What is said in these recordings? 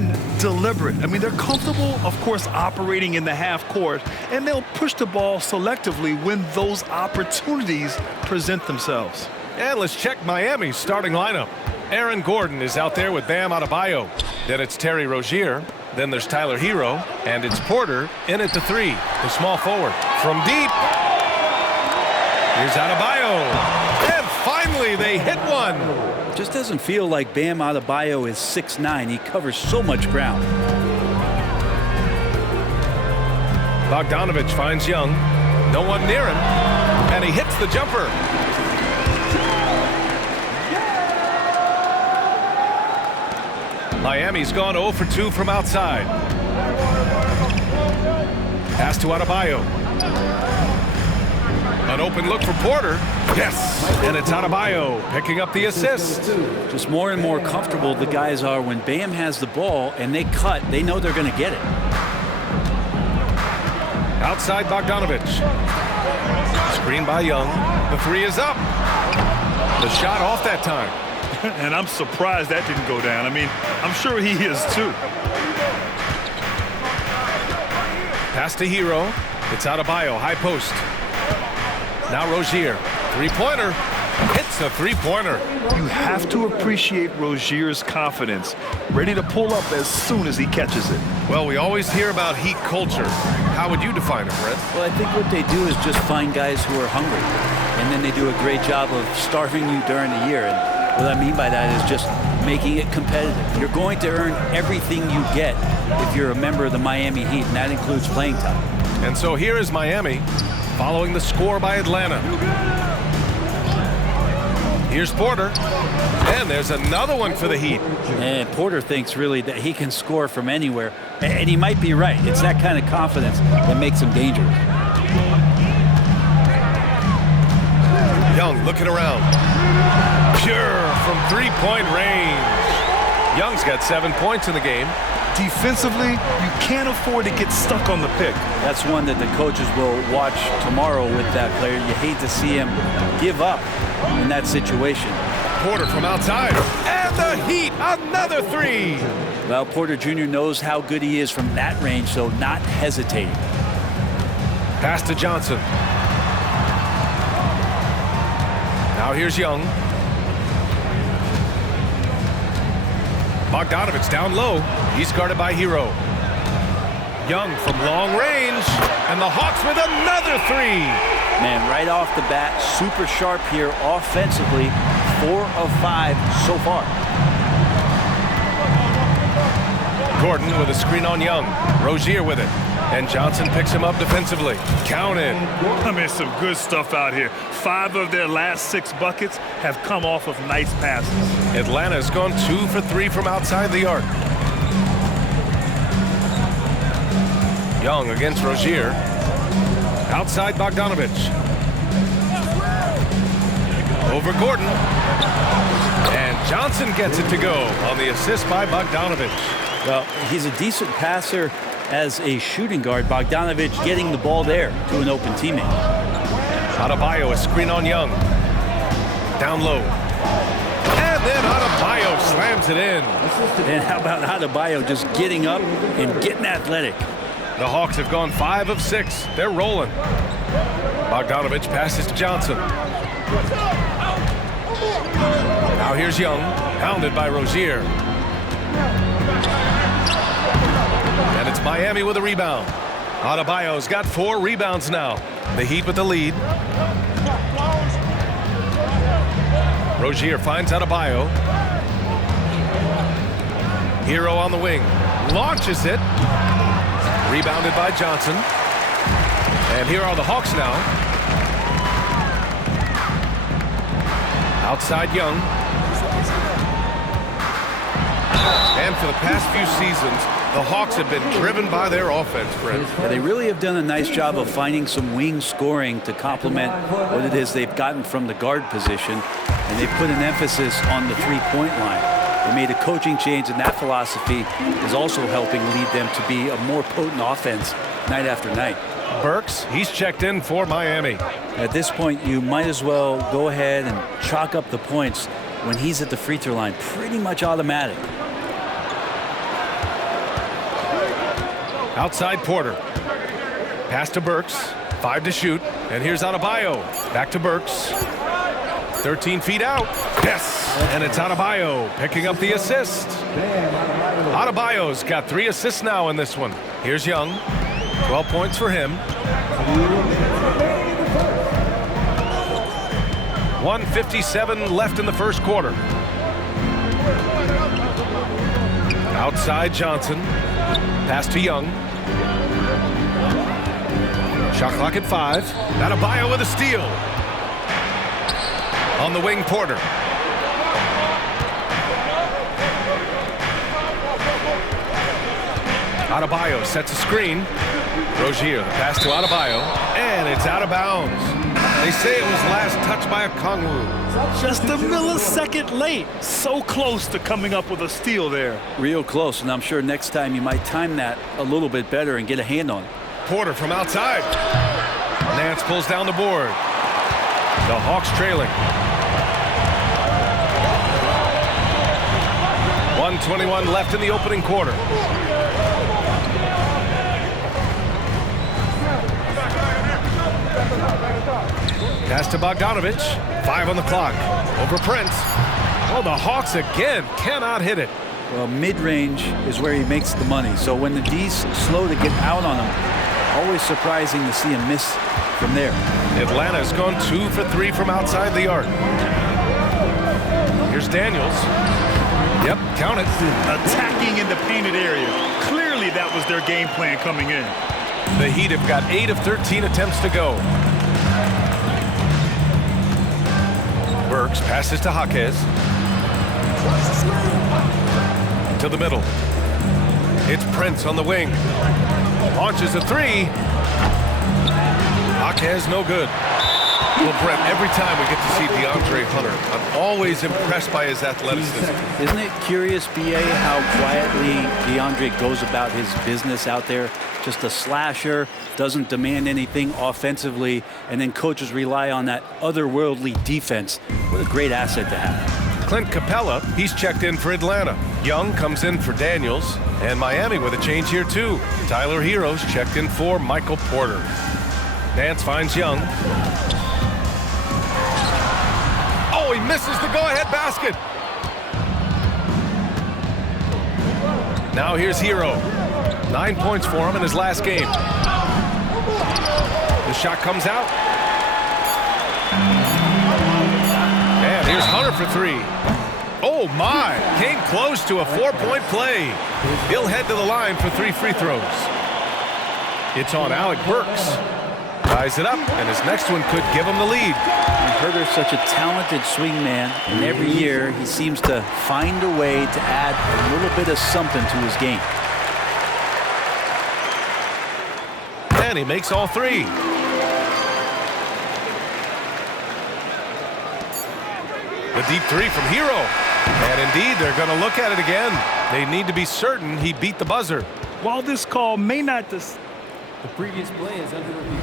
and deliberate. I mean, they're comfortable, of course, operating in the half court, and they'll push the ball selectively when those opportunities present themselves. And let's check Miami's starting lineup. Aaron Gordon is out there with Bam Adebayo. Then it's Terry Rozier. Then there's Tyler Hero. And it's Porter in at the 3, the small forward. From deep, here's Adebayo. And finally, they hit one. Just doesn't feel like Bam Adebayo is 6'9". He covers so much ground. Bogdanovich finds Young. No one near him. And he hits the jumper. Miami's gone 0 for 2 from outside. Pass to Adebayo. An open look for Porter. Yes, and it's Adebayo picking up the assist. Just more and more comfortable the guys are when Bam has the ball and they cut. They know they're going to get it. Outside Bogdanovich. Screen by Young. The 3 is up. The shot off that time. And I'm surprised that didn't go down. I mean, I'm sure he is too. Pass to Hero. It's Adebayo, high post. Now Rozier, three-pointer. Hits a three-pointer. You have to appreciate Rozier's confidence. Ready to pull up as soon as he catches it. Well, we always hear about Heat culture. How would you define it, Brett? Well, I think what they do is just find guys who are hungry. And then they do a great job of starving you during the year. And what I mean by that is just making it competitive. You're going to earn everything you get if you're a member of the Miami Heat, and that includes playing time. And so here is Miami, following the score by Atlanta. Here's Porter, and there's another one for the Heat. And Porter thinks really that he can score from anywhere, and he might be right. It's that kind of confidence that makes him dangerous. Young looking around. Pure from three-point range. Young's got 7 points in the game. Defensively, you can't afford to get stuck on the pick. That's one that the coaches will watch tomorrow with that player. You hate to see him give up in that situation. Porter from outside. And the Heat, another 3. Well, Porter Jr. knows how good he is from that range, so not hesitating. Pass to Johnson. Now here's Young. Bogdanovich down low. He's guarded by Hero. Young from long range. And the Hawks with another 3. Man, right off the bat, super sharp here offensively. 4 of 5 so far. Gordon with a screen on Young. Rozier with it. And Johnson picks him up defensively. Counted. I mean, some good stuff out here. 5 of their last 6 buckets have come off of nice passes. Atlanta's gone 2 for 3 from outside the arc. Young against Rozier. Outside Bogdanovich. Over Gordon. And Johnson gets it to go on the assist by Bogdanovich. Well, he's a decent passer as a shooting guard. Bogdanovich getting the ball there to an open teammate. Adebayo, a screen on Young. Down low. And then Adebayo slams it in. And how about Adebayo just getting up and getting athletic? The Hawks have gone 5 of 6. They're rolling. Bogdanovich passes to Johnson. Now here's Young, pounded by Rozier. And it's Miami with a rebound. Adebayo's got 4 rebounds now. The Heat with the lead. Rozier finds Adebayo. Hero on the wing. Launches it. Rebounded by Johnson. And here are the Hawks now. Outside Young. And for the past few seasons, the Hawks have been driven by their offense, Brent. Yeah, they really have done a nice job of finding some wing scoring to complement what it is they've gotten from the guard position, and they've put an emphasis on the three-point line. They made a coaching change, and that philosophy is also helping lead them to be a more potent offense night after night. Burks, he's checked in for Miami. At this point, you might as well go ahead and chalk up the points when he's at the free throw line. Pretty much automatic. Outside Porter. Pass to Burks. 5 to shoot. And here's Adebayo. Back to Burks. 13 feet out. Yes! And it's Adebayo picking up the assist. Adebayo's got 3 assists now in this one. Here's Young. 12 points for him. 1:57 left in the first quarter. Outside Johnson. Pass to Young. Shot clock at 5. Adebayo with a steal. On the wing, Porter. Adebayo sets a screen. Rozier, the pass to Adebayo, and it's out of bounds. They say it was last touched by a Kongwu. Just a millisecond late. So close to coming up with a steal there. Real close, and I'm sure next time you might time that a little bit better and get a hand on it. Porter from outside. Nance pulls down the board. The Hawks trailing. 1:21 left in the opening quarter. Pass to Bogdanovich. 5 on the clock. Over Prince. Oh, the Hawks again cannot hit it. Well, mid-range is where he makes the money. So when the D's slow to get out on him, always surprising to see him miss from there. Atlanta's gone 2 for 3 from outside the arc. Here's Daniels. Yep, count it. Attacking in the painted area. Clearly that was their game plan coming in. The Heat have got 8 of 13 attempts to go. Burks passes to Jaquez. To the middle. It's Prince on the wing. Launches a 3. Jaquez no good. Well, Brett, every time we get to see DeAndre Hunter, I'm always impressed by his athleticism. Isn't it curious, B.A., how quietly DeAndre goes about his business out there? Just a slasher, doesn't demand anything offensively, and then coaches rely on that otherworldly defense. What a great asset to have. Clint Capella, he's checked in for Atlanta. Young comes in for Daniels, and Miami with a change here too. Tyler Hero's checked in for Michael Porter. Nance finds Young. Oh, he misses the go-ahead basket. Now here's Hero. 9 points for him in his last game. The shot comes out. And here's Hunter for 3. Oh my, came close to a 4-point play. He'll head to the line for 3 free throws. It's on Alec Burks. Ties it up, and his next one could give him the lead. Herter's such a talented swing man, and every year he seems to find a way to add a little bit of something to his game. And he makes all 3. The deep 3 from Hero. And indeed, they're going to look at it again. They need to be certain he beat the buzzer. While this call may not... The previous play is under review.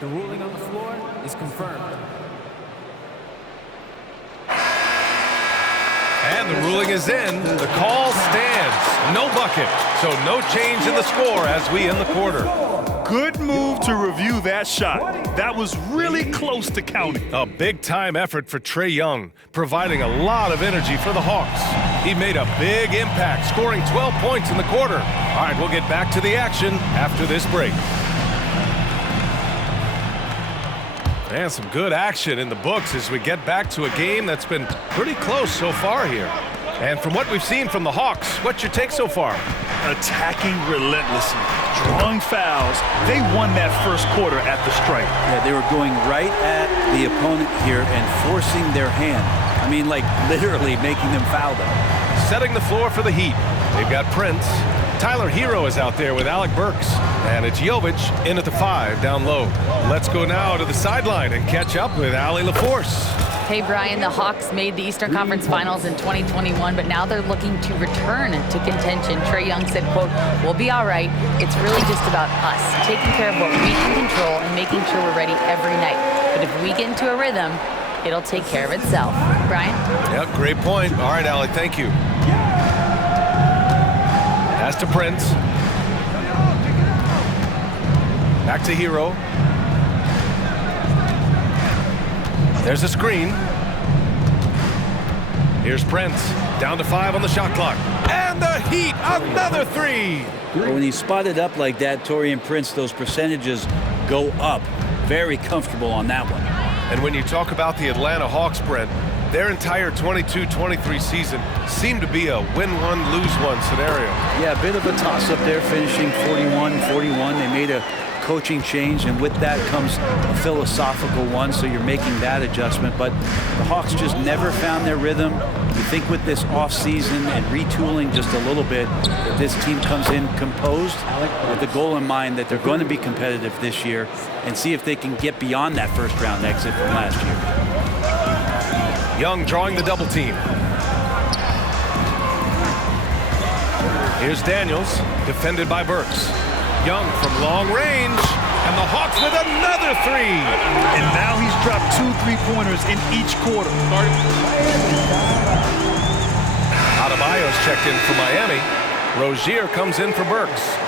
The ruling on the floor is confirmed. And the ruling is in. The call stands. No bucket. So no change in the score as we end the quarter. Good move to review that shot. That was really close to counting. A big-time effort for Trae Young, providing a lot of energy for the Hawks. He made a big impact, scoring 12 points in the quarter. All right, we'll get back to the action after this break. And some good action in the books as we get back to a game that's been pretty close so far here. And from what we've seen from the Hawks, what's your take so far? Attacking relentlessly, drawing fouls. They won that first quarter at the stripe. Yeah, they were going right at the opponent here and forcing their hand. I mean, like literally making them foul them. Setting the floor for the Heat. They've got Prince. Tyler Hero is out there with Alec Burks. And it's Jovic in at the 5 down low. Let's go now to the sideline and catch up with Allie LaForce. Hey, Brian, the Hawks made the Eastern Conference Finals in 2021, but now they're looking to return to contention. Trae Young said, quote, "We'll be all right. It's really just about us, taking care of what we can control and making sure we're ready every night. But if we get into a rhythm, it'll take care of itself." Brian? Yep, great point. All right, Allie, thank you. Pass to Prince. Back to Hero. There's a screen. Here's Prince. Down to 5 on the shot clock. And the Heat, another 3. But when he's spotted up like that, Taurean Prince, those percentages go up. Very comfortable on that one. And when you talk about the Atlanta Hawks, Brent, their entire 22-23 season seemed to be a win-one, lose-one scenario. Yeah, a bit of a toss-up there, finishing 41-41. They made a coaching change, and with that comes a philosophical one, so you're making that adjustment. But the Hawks just never found their rhythm. You think with this offseason and retooling just a little bit, that this team comes in composed with the goal in mind that they're going to be competitive this year and see if they can get beyond that first-round exit from last year. Young drawing the double team. Here's Daniels, defended by Burks. Young from long range, and the Hawks with another 3. And now he's dropped 2 3-pointers in each quarter. Adebayo's checked in for Miami. Rozier comes in for Burks.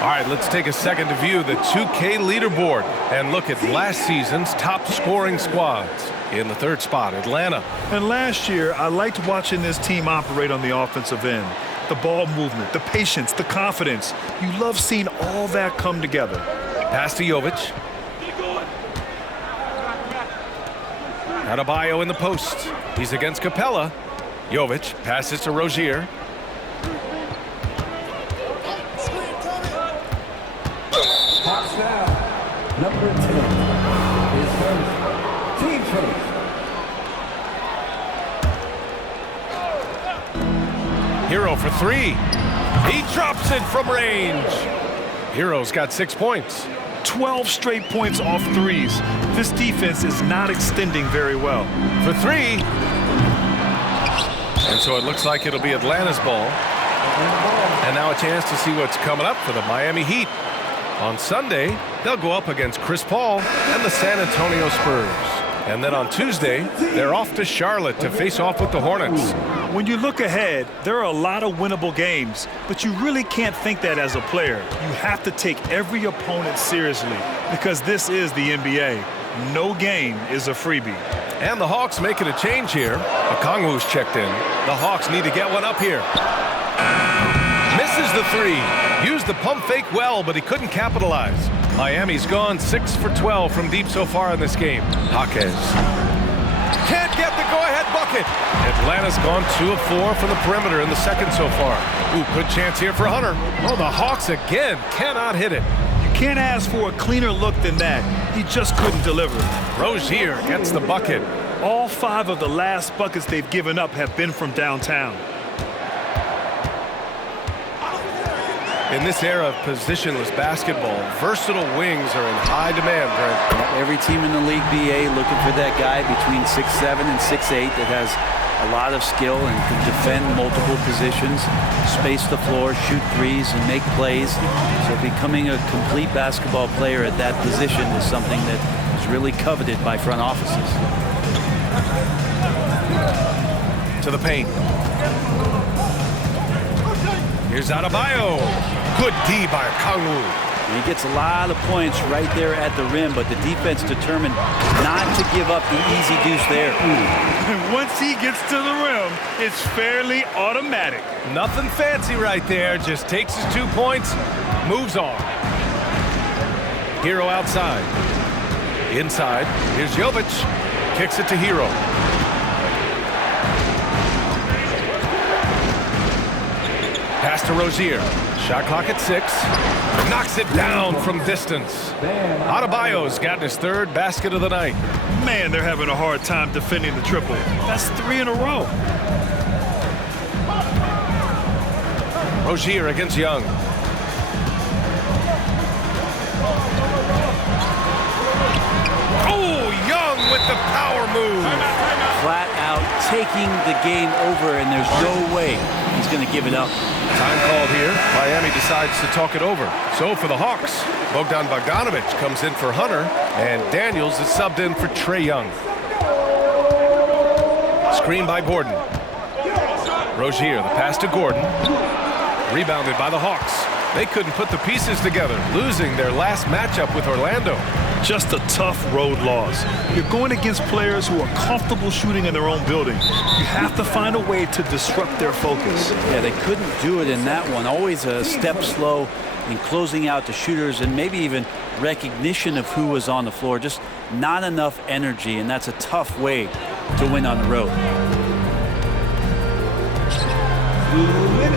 All right, let's take a second to view the 2K leaderboard and look at last season's top scoring squads. In the 3rd spot, Atlanta. And last year, I liked watching this team operate on the offensive end. The ball movement, the patience, the confidence. You love seeing all that come together. Pass to Jovic. Adebayo in the post. He's against Capella. Jovic passes to Rozier. Hawks now. Number 10 is team first. Hero for 3. He drops it from range. Hero's got 6 points. 12 straight points off threes. This defense is not extending very well. For 3. And so it looks like it'll be Atlanta's ball. And now a chance to see what's coming up for the Miami Heat. On Sunday, they'll go up against Chris Paul and the San Antonio Spurs. And then on Tuesday, they're off to Charlotte to face off with the Hornets. When you look ahead, there are a lot of winnable games, but you really can't think that as a player. You have to take every opponent seriously because this is the NBA. No game is a freebie. And the Hawks making a change here. Okongwu's checked in. The Hawks need to get one up here. Misses the 3. Used the pump fake well, but he couldn't capitalize. Miami's gone 6 for 12 from deep so far in this game. Jaquez can't get the go-ahead bucket. Atlanta's gone 2 of 4 from the perimeter in the second so far. Ooh, good chance here for Hunter. Oh, the Hawks again cannot hit it. You can't ask for a cleaner look than that. He just couldn't deliver. Rozier gets the bucket. All 5 of the last buckets they've given up have been from downtown. In this era of positionless basketball, versatile wings are in high demand, Brent. Every team in the league, BA, looking for that guy between 6'7" and 6'8" that has a lot of skill and can defend multiple positions, space the floor, shoot threes, and make plays. So becoming a complete basketball player at that position is something that is really coveted by front offices. To the paint. Here's Adebayo. Good D by Okongwu. And he gets a lot of points right there at the rim, but the defense determined not to give up the easy deuce there. And once he gets to the rim, it's fairly automatic. Nothing fancy right there. Just takes his 2 points, moves on. Hero outside. Inside. Here's Jovic. Kicks it to Hero. Pass to Rozier. Shot clock at 6. Knocks it down from distance. Adebayo's gotten his 3rd basket of the night. Man, they're having a hard time defending the triple. That's 3 in a row. Rozier against Young. Oh, Young Gordon with the power move. Flat out taking the game over, and there's no way he's going to give it up. Time called here. Miami decides to talk it over. So for the Hawks, Bogdanovich comes in for Hunter, and Daniels is subbed in for Trae Young. Screen by Gordon. Rozier, the pass to Gordon. Rebounded by the Hawks. They couldn't put the pieces together, losing their last matchup with Orlando. Just a tough road loss. You're going against players who are comfortable shooting in their own building. You have to find a way to disrupt their focus. Yeah, they couldn't do it in that one. Always a step slow in closing out the shooters, and maybe even recognition of who was on the floor. Just not enough energy, and that's a tough way to win on the road.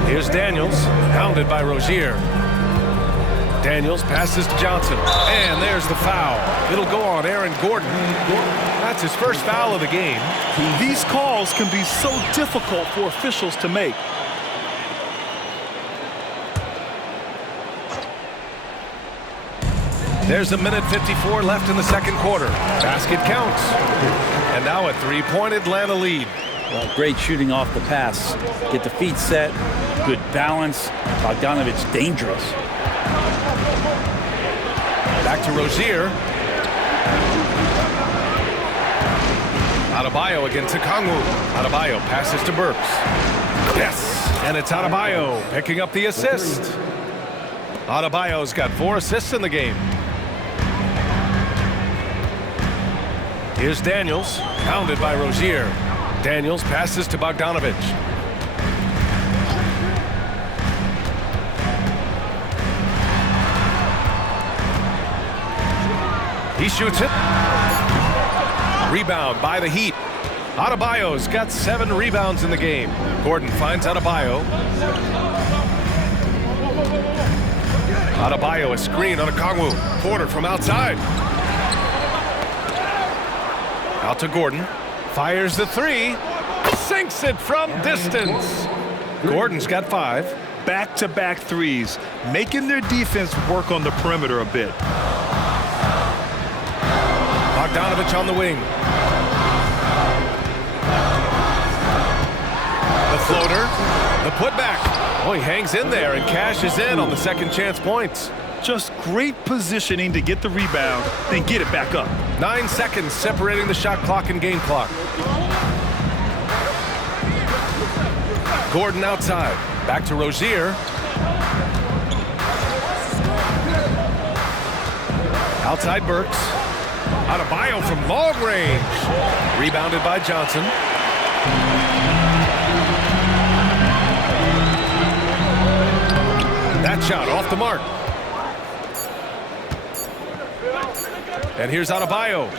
Here's Daniels, hounded by Rozier. Daniels passes to Johnson, and there's the foul. It'll go on Aaron Gordon. That's his first foul of the game. These calls can be so difficult for officials to make. There's a minute 54 left in the second quarter. Basket counts. And now a three-point Atlanta lead. Well, great shooting off the pass. Get the feet set, good balance. Bogdanovich dangerous. Back to Rozier. Adebayo against Okongwu. Adebayo passes to Burks. Yes, and it's Adebayo picking up the assist. Adebayo's got 4 assists in the game. Here's Daniels, hounded by Rozier. Daniels passes to Bogdanovich. He shoots it. Rebound by the Heat. Adebayo's got 7 rebounds in the game. Gordon finds Adebayo. Adebayo a screen on Okongwu. Porter from outside. Out to Gordon. Fires the 3. Sinks it from distance. Gordon's got 5. Back-to-back threes, making their defense work on the perimeter a bit. Bogdanovich on the wing. The floater. The putback. Oh, he hangs in there and cashes in on the second chance points. Just great positioning to get the rebound, then get it back up. 9 seconds separating the shot clock and game clock. Gordon outside. Back to Rozier. Outside Burks. Adebayo from long range. Rebounded by Johnson. That shot off the mark. And here's Adebayo.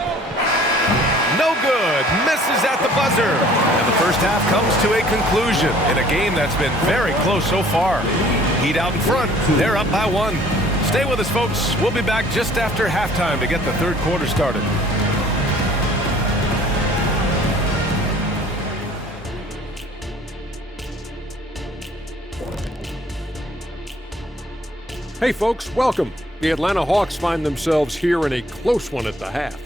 No good. Misses at the buzzer. And the first half comes to a conclusion in a game that's been very close so far. Heat out in front. They're up by 1. Stay with us, folks. We'll be back just after halftime to get the third quarter started. Hey folks, welcome. The Atlanta Hawks find themselves here in a close one at the half.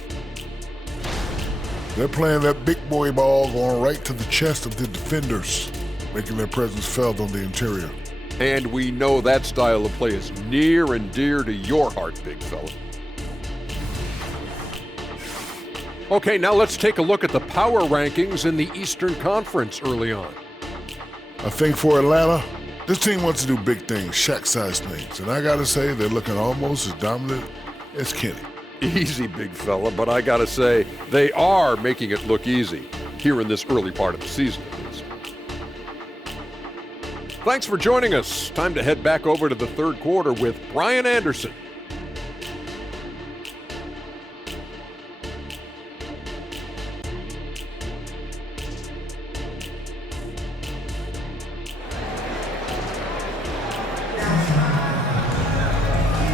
They're playing that big boy ball going right to the chest of the defenders, making their presence felt on the interior. And we know that style of play is near and dear to your heart, big fella. Okay, now let's take a look at the power rankings in the Eastern Conference early on. I think for Atlanta, this team wants to do big things, Shaq-sized things, and I gotta say they're looking almost as dominant as Kenny. Easy, big fella, but I gotta say, they are making it look easy here in this early part of the season, at least. Thanks for joining us. Time to head back over to the third quarter with Brian Anderson.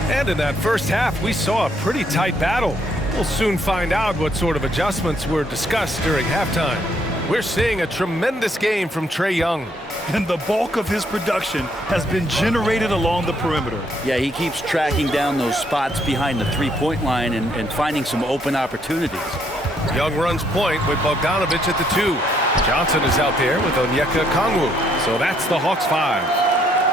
And in that first half, we saw a pretty tight battle. We'll soon find out what sort of adjustments were discussed during halftime. We're seeing a tremendous game from Trae Young. And the bulk of his production has been generated along the perimeter. Yeah, he keeps tracking down those spots behind the three-point line and finding some open opportunities. Young runs point with Bogdanovich at the 2. Johnson is out there with Onyeka Okongwu. So that's the Hawks 5.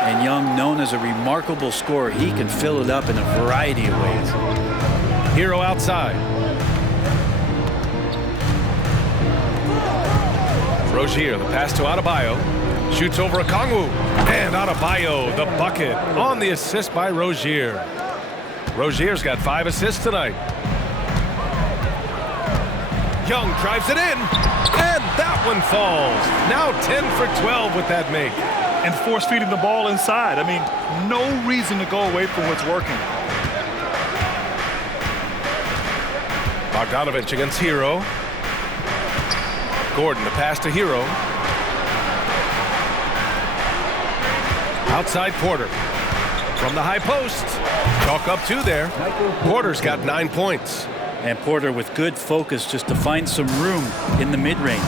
And Young, known as a remarkable scorer, he can fill it up in a variety of ways. Hero outside. Rozier, the pass to Adebayo. Shoots over Okongwu. And Adebayo, the bucket on the assist by Rozier. Rozier's got 5 assists tonight. Young drives it in. And that one falls. Now 10 for 12 with that make. And force feeding the ball inside. I mean, no reason to go away from what's working. Bogdanovich against Hero. Gordon, the pass to Hero. Outside Porter. From the high post. Chalk up 2 there. Porter's got 9 points. And Porter with good focus just to find some room in the mid-range.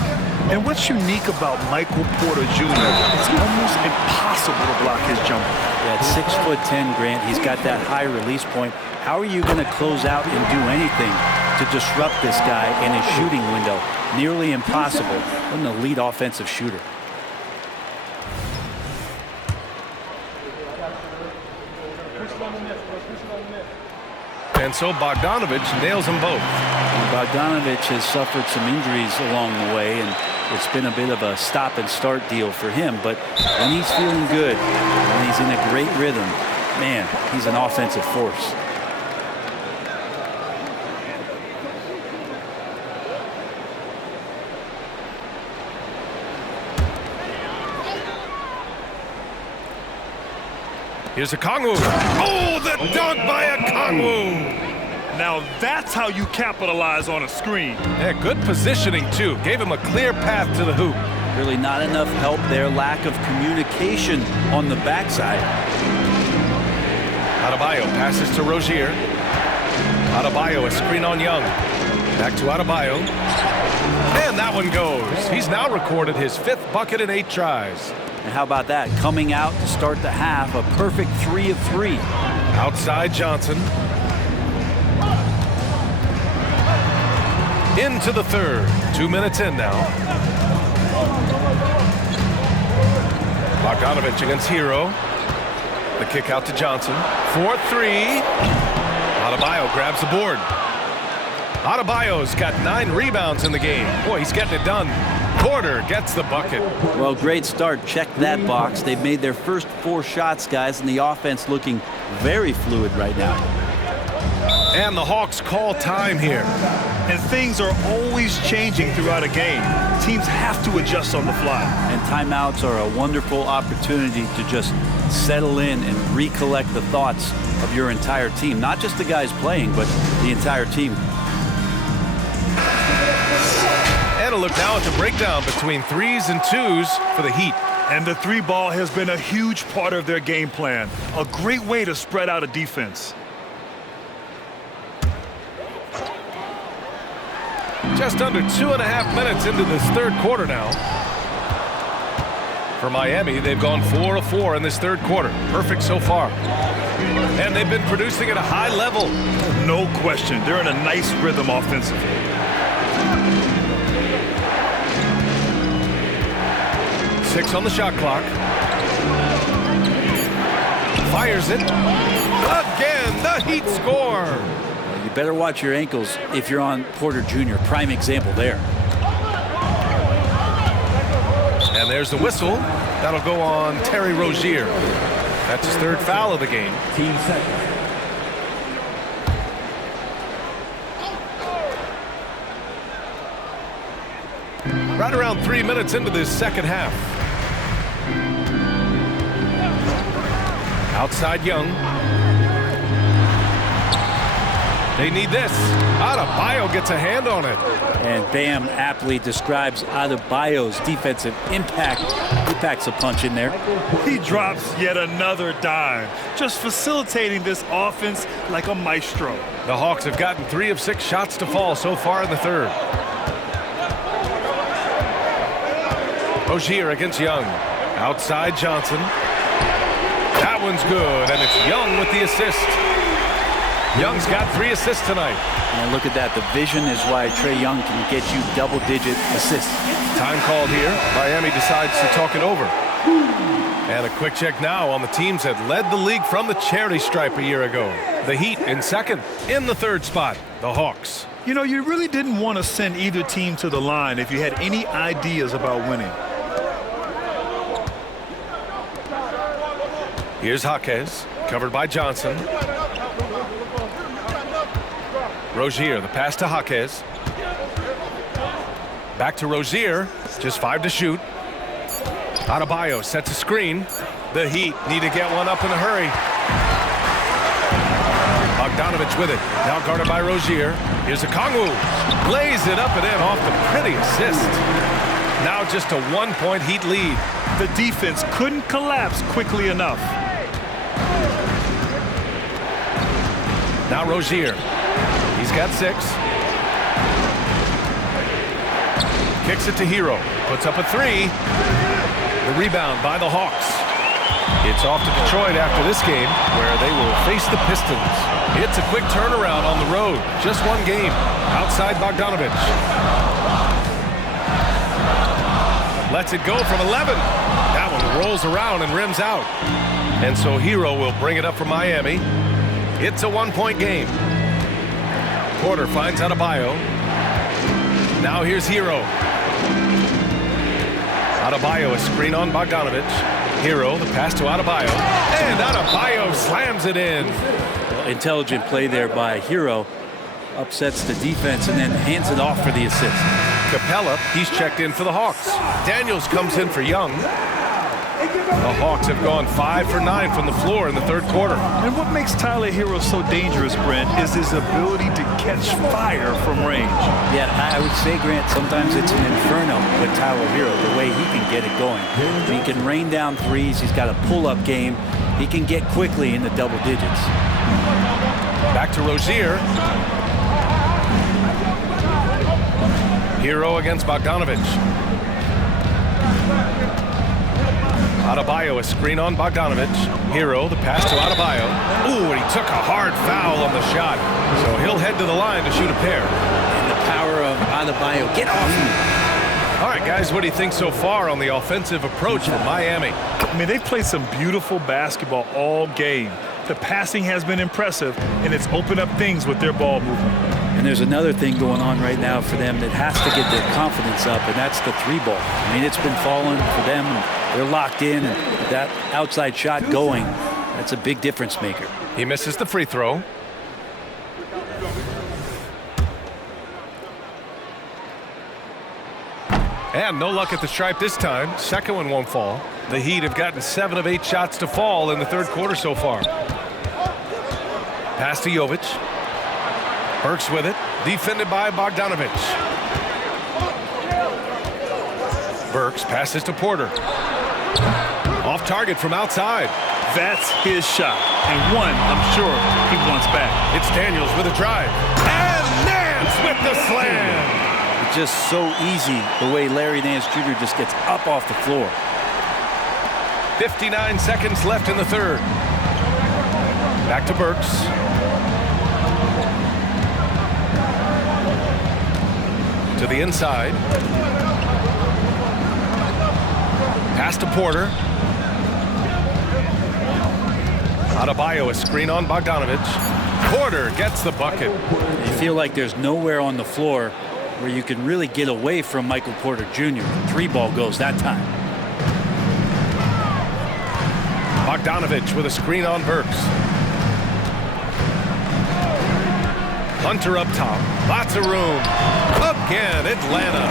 And what's unique about Michael Porter Jr., it's almost impossible to block his jumper. Yeah, at 6'10", Grant, he's got that high release point. How are you going to close out and do anything to disrupt this guy in his shooting window? Nearly impossible. What an elite offensive shooter. And so Bogdanovich nails them both. And Bogdanovich has suffered some injuries along the way, and it's been a bit of a stop-and-start deal for him. But when he's feeling good, when he's in a great rhythm, man, he's an offensive force. Here's Okongwu. Oh, the dunk by Okongwu. Now that's how you capitalize on a screen. Yeah, good positioning, too. Gave him a clear path to the hoop. Really not enough help there. Lack of communication on the backside. Adebayo passes to Rozier. Adebayo, a screen on Young. Back to Adebayo. And that one goes. He's now recorded his 5th bucket in 8 tries. And how about that? Coming out to start the half, a perfect 3 of 3. Outside Johnson. Into the 3rd. 2 minutes in now. Bogdanovich against Hero. The kick out to Johnson. 4-3. Adebayo grabs the board. Adebayo's got 9 rebounds in the game. Boy, he's getting it done. Porter gets the bucket. Well, great start. Check that box. They've made their first 4 shots, guys, and the offense looking very fluid right now. And the Hawks call time here. And things are always changing throughout a game. Teams have to adjust on the fly. And timeouts are a wonderful opportunity to just settle in and recollect the thoughts of your entire team. Not just the guys playing, but the entire team. And a look now at the breakdown between 3s and 2s for the Heat. And the 3 ball has been a huge part of their game plan. A great way to spread out a defense. Just under 2.5 minutes into this 3rd quarter now. For Miami, they've gone 4 of 4 in this 3rd quarter. Perfect so far. And they've been producing at a high level. No question. They're in a nice rhythm offensively. Six on the shot clock. Fires it. Again, the Heat score. You better watch your ankles if you're on Porter Jr. Prime example there. And there's the whistle. That'll go on Terry Rozier. That's his 3rd foul of the game. Team second. Right around 3 minutes into this 2nd half. Outside Young. They need this. Adebayo gets a hand on it. And Bam aptly describes Adebayo's defensive impact. He packs a punch in there. He drops yet another dime, just facilitating this offense like a maestro. The Hawks have gotten 3 of 6 shots to fall so far in the 3rd. Rozier against Young. Outside Johnson. That one's good, and it's Young with the assist. Young's got 3 assists tonight. And look at that. The vision is why Trae Young can get you double-digit assists. Time called here. Miami decides to talk it over. And a quick check now on the teams that led the league from the charity stripe a year ago. The Heat in second. In the third spot, the Hawks. You know, you really didn't want to send either team to the line if you had any ideas about winning. Here's Jaquez, covered by Johnson. Rozier, the pass to Jaquez. Back to Rozier, just 5 to shoot. Adebayo sets a screen. The Heat need to get one up in a hurry. Bogdanovich with it, now guarded by Rozier. Here's Okongwu, lays it up and in off the pretty assist. Now just a 1-point Heat lead. The defense couldn't collapse quickly enough. Now Rozier, he's got 6. Kicks it to Hero, puts up a 3. The rebound by the Hawks. It's off to Detroit after this game, where they will face the Pistons. It's a quick turnaround on the road. Just 1 game. Outside Bogdanovich. Lets it go from 11. That one rolls around and rims out. And so Hero will bring it up for Miami. It's a 1-point game. Porter finds Adebayo. Now here's Hero. Adebayo, a screen on Bogdanovich. Hero, the pass to Adebayo. And Adebayo slams it in. Intelligent play there by Hero. Upsets the defense and then hands it off for the assist. Capella, he's checked in for the Hawks. Daniels comes in for Young. The Hawks have gone 5 for 9 from the floor in the third quarter. And what makes Tyler Hero so dangerous, Brent, is his ability to catch fire from range. Yeah, I would say, Grant, sometimes it's an inferno with Tyler Hero, the way he can get it going. He can rain down threes. He's got a pull-up game. He can get quickly in the double digits. Back to Rozier. Hero against Bogdanovich. Adebayo, a screen on Bogdanovich. Hero, the pass to Adebayo. Ooh, and he took a hard foul on the shot. So he'll head to the line to shoot a pair. And the power of Adebayo. Get off me. All right, guys, what do you think so far on the offensive approach for Miami? I mean, they played some beautiful basketball all game. The passing has been impressive, and it's opened up things with their ball movement. And there's another thing going on right now for them that has to get their confidence up, and that's the 3-ball. I mean, it's been falling for them. They're locked in, and that outside shot going, that's a big difference maker. He misses the free throw. And no luck at the stripe this time. Second one won't fall. The Heat have gotten 7 of 8 shots to fall in the third quarter so far. Pass to Jovic. Burks with it. Defended by Bogdanovich. Burks passes to Porter. Off target from outside. That's his shot, and one I'm sure he wants back. It's Daniels with a drive. And Nance with the slam. It's just so easy the way Larry Nance Jr. just gets up off the floor. 59 seconds left in the third. Back to Burks. To the inside. Pass to Porter. Adebayo, a screen on Bogdanovich. Porter gets the bucket. You feel like there's nowhere on the floor where you can really get away from Michael Porter Jr. 3-ball goes that time. Bogdanovich with a screen on Burks. Hunter up top. Lots of room. Again, Atlanta.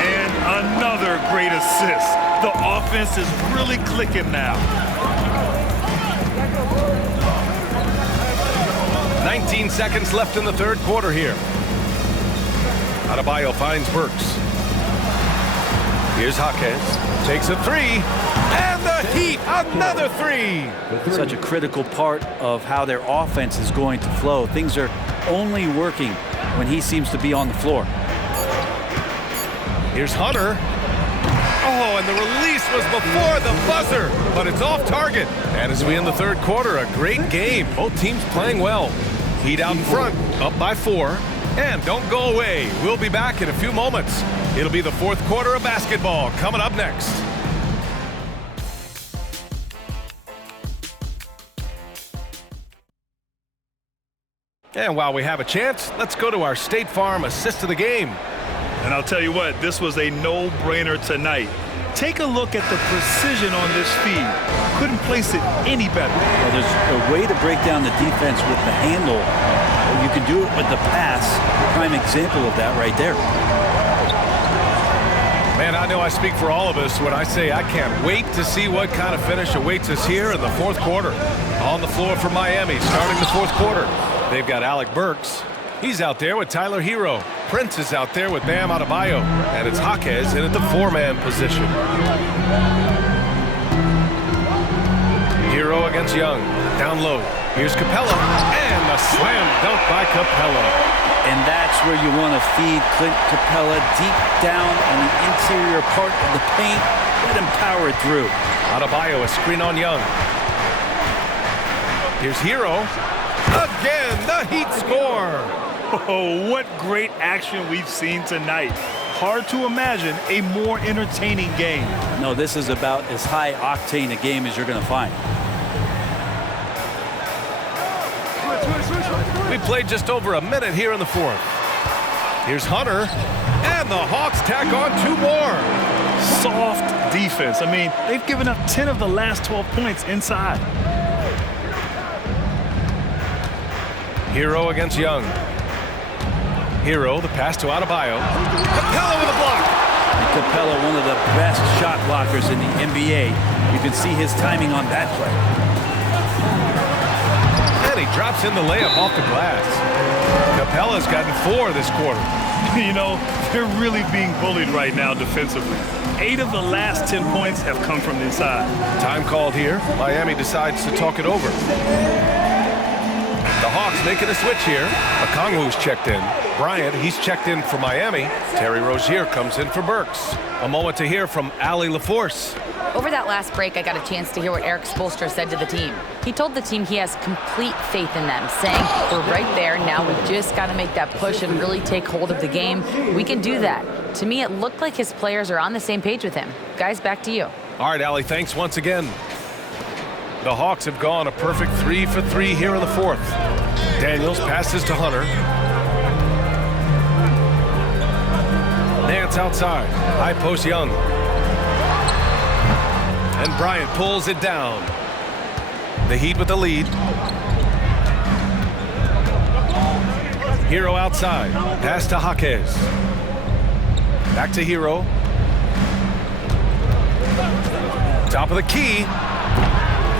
And another great assist. The offense is really clicking now. 19 seconds left in the third quarter here. Adebayo finds Burks. Here's Jaquez. Takes a 3. And the Heat, another 3. Such a critical part of how their offense is going to flow. Things are only working when he seems to be on the floor. Here's Hunter. Oh, and the release was before the buzzer, but it's off target. And as we end the third quarter, a great game. Both teams playing well. Heat out in front, up by 4. And don't go away. We'll be back in a few moments. It'll be the fourth quarter of basketball coming up next. And while we have a chance, let's go to our State Farm assist of the game. And I'll tell you what, this was a no-brainer tonight. Take a look at the precision on this feed. Couldn't place it any better. Well, there's a way to break down the defense with the handle. You can do it with the pass. Prime example of that right there. Man, I know I speak for all of us when I say I can't wait to see what kind of finish awaits us here in the fourth quarter. On the floor for Miami, starting the fourth quarter. They've got Alec Burks. He's out there with Tyler Hero. Prince is out there with Bam Adebayo. And it's Jaquez in at the 4-man position. Hero against Young. Down low. Here's Capella. And a slam dunk by Capella. And that's where you want to feed Clint Capella deep down on the interior part of the paint. Let him power it through. Adebayo, a screen on Young. Here's Hero. Again, the Heat score. Oh, what great action we've seen tonight. Hard to imagine a more entertaining game. No, this is about as high octane a game as you're going to find. We played just over a minute here in the fourth. Here's Hunter, and the Hawks tack on 2 more. Soft defense. I mean, they've given up 10 of the last 12 points inside. Hero against Young. Hero, the pass to Adebayo. Capella with a block. Capella, one of the best shot blockers in the NBA. You can see his timing on that play. And he drops in the layup off the glass. Capella's gotten 4 this quarter. You know, they're really being bullied right now defensively. 8 of the last 10 points have come from inside. Time called here. Miami decides to talk it over. The Hawks making a switch here. Okongwu's checked in. Bryant, he's checked in for Miami. Terry Rozier comes in for Burks. A moment to hear from Allie LaForce. Over that last break, I got a chance to hear what Eric Spoelstra said to the team. He told the team he has complete faith in them, saying, we're right there, now we just got to make that push and really take hold of the game. We can do that. To me, it looked like his players are on the same page with him. Guys, back to you. All right, Allie, thanks once again. The Hawks have gone a perfect 3 for 3 here in the fourth. Daniels passes to Hunter. Nance outside. High post Young. And Bryant pulls it down. The Heat with the lead. Hero outside. Pass to Jaquez. Back to Hero. Top of the key.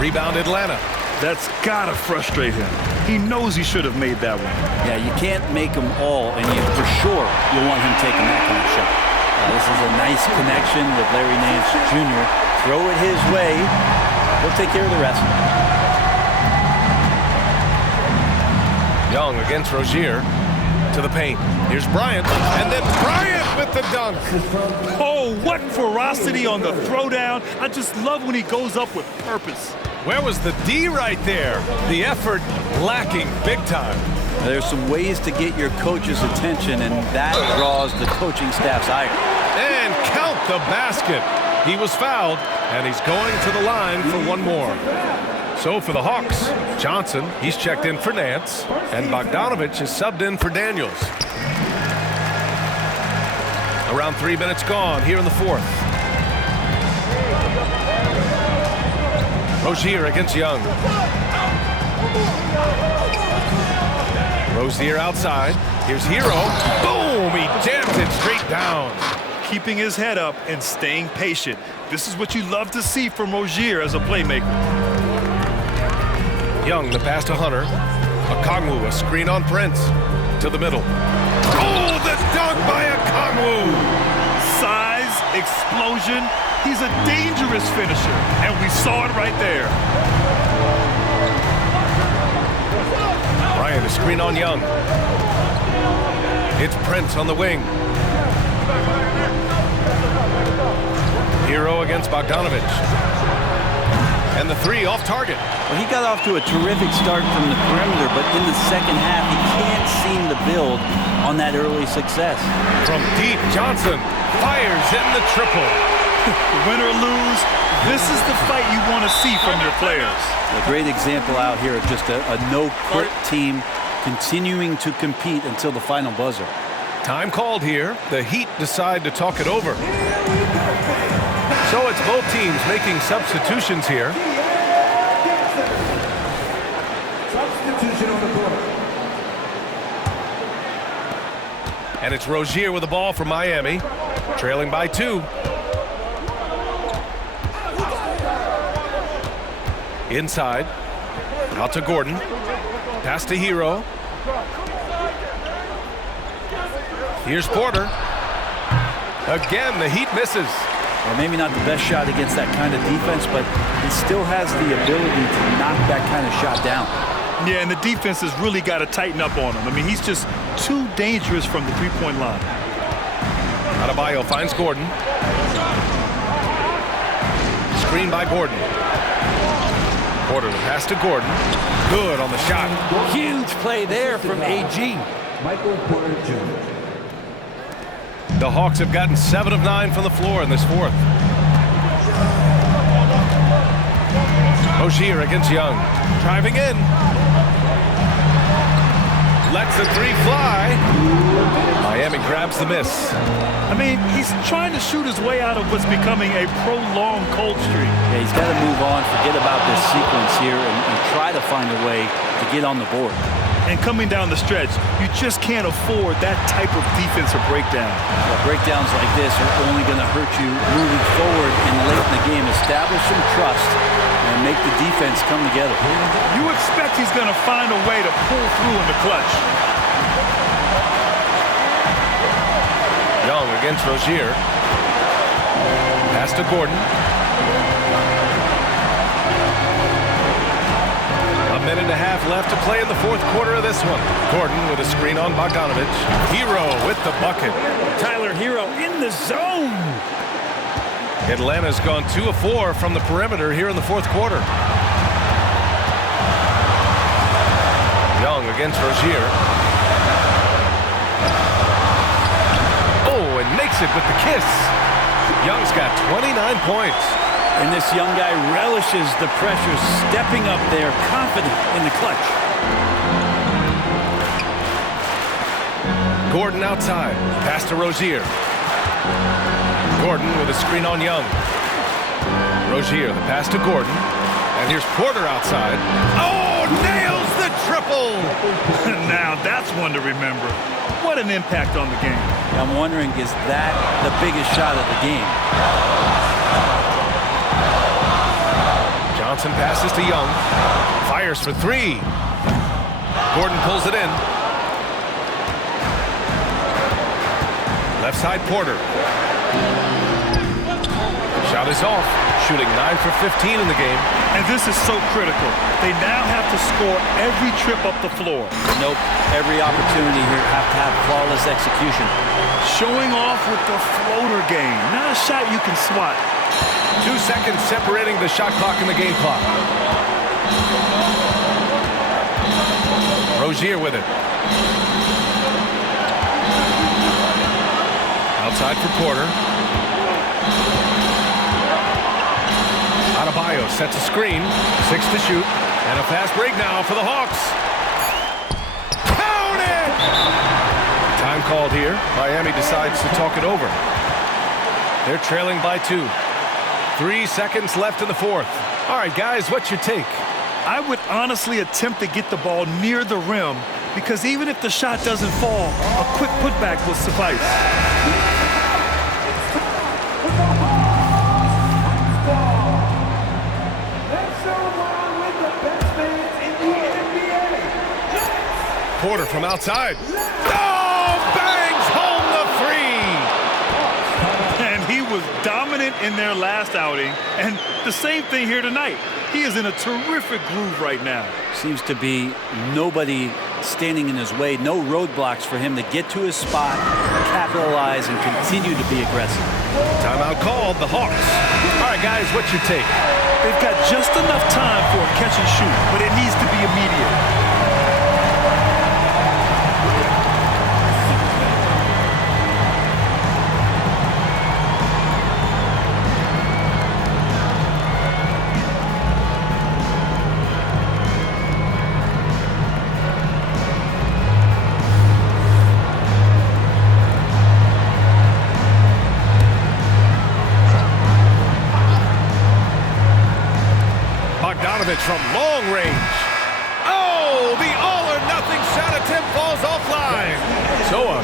Rebound Atlanta. That's gotta frustrate him. He knows he should have made that one. Yeah, you can't make them all, and you for sure you'll want him taking that kind of shot. This is a nice connection with Larry Nance Jr. Throw it his way. He'll take care of the rest. Young against Rozier to the paint. Here's Bryant, and then Bryant with the dunk. Oh, what ferocity on the throwdown. I just love when he goes up with purpose. Where was the D right there? The effort lacking big time. There's some ways to get your coach's attention, and that draws the coaching staff's ire. And count the basket. He was fouled, and he's going to the line for one more. So for the Hawks, Johnson, he's checked in for Nance, and Bogdanovich is subbed in for Daniels. Around 3 minutes gone here in the fourth. Rozier against Young. Rozier outside. Here's Hero. Boom! He jams it straight down. Keeping his head up and staying patient. This is what you love to see from Rozier as a playmaker. Young, the pass to Hunter. Okongwu, a screen on Prince. To the middle. Oh, the dunk by Okongwu! Size, explosion. He's a dangerous finisher, and we saw it right there. Bryant, a screen on Young. It's Prince on the wing. Hero against Bogdanovich. And the three off target. Well, he got off to a terrific start from the perimeter, but in the second half, he can't seem to build on that early success. From deep, Johnson fires in the triple. Win or lose, this is the fight you want to see from your players. A great example out here of just a no-quit team continuing to compete until the final buzzer. Time called here. The Heat decide to talk it over. So it's both teams making substitutions here. Substitution on the board. And it's Rozier with the ball for Miami, trailing by 2. Inside, out to Gordon, pass to Hero. Here's Porter. Again, the Heat misses. Well, maybe not the best shot against that kind of defense, but he still has the ability to knock that kind of shot down. Yeah, and the defense has really got to tighten up on him. I mean, he's just too dangerous from the three-point line. Adebayo finds Gordon. Screen by Gordon. Porter, the pass to Gordon. Good on the shot. Huge play there from AG. Michael Porter Jr. The Hawks have gotten 7 of 9 from the floor in this fourth. Rozier against Young. Driving in. Lets the three fly. Miami grabs the miss. I mean, he's trying to shoot his way out of what's becoming a prolonged cold streak. Yeah, he's got to move on, forget about this sequence here, and try to find a way to get on the board. And coming down the stretch, you just can't afford that type of defensive breakdown. Well, breakdowns like this are only going to hurt you moving forward and late in the game. Establish some trust and make the defense come together. You expect he's going to find a way to pull through in the clutch. Young against Rozier. Pass to Gordon. A minute and a half left to play in the fourth quarter of this one. Gordon with a screen on Bogdanovich. Hero with the bucket. Tyler Hero in the zone. Atlanta's gone 2 of 4 from the perimeter here in the fourth quarter. Young against Rozier. Oh, and makes it with the kiss. Young's got 29 points. And this young guy relishes the pressure, stepping up there, confident in the clutch. Gordon outside. Pass to Rozier. Gordon with a screen on Young. Rozier, the pass to Gordon. And here's Porter outside. Oh, nails the triple! Now that's one to remember. What an impact on the game. I'm wondering, is that the biggest shot of the game? Johnson passes to Young. Fires for 3. Gordon pulls it in. Left side Porter. Shot is off. Shooting 9 for 15 in the game. And this is so critical. They now have to score every trip up the floor. Nope. Every opportunity here have to have flawless execution. Showing off with the floater game. Not a shot you can swat. 2 seconds separating the shot clock and the game clock. Rozier with it. Outside for Porter. Adebayo sets a screen. 6 to shoot. And a fast break now for the Hawks. Count it! Time called here. Miami decides to talk it over. They're trailing by 2. 3 seconds left in the fourth. All right, guys, what's your take? I would honestly attempt to get the ball near the rim because even if the shot doesn't fall, a quick putback will suffice. Porter from outside. Oh, bangs home the 3. And he was dominant in their last outing, and the same thing here tonight. He is in a terrific groove right now. Seems to be nobody standing in his way, no roadblocks for him to get to his spot, capitalize, and continue to be aggressive. Timeout called, the Hawks. All right, guys, what's your take? They've got just enough time for a catch and shoot, but it needs to be immediate. From long range. Oh, the all-or-nothing shot attempt falls offline. So a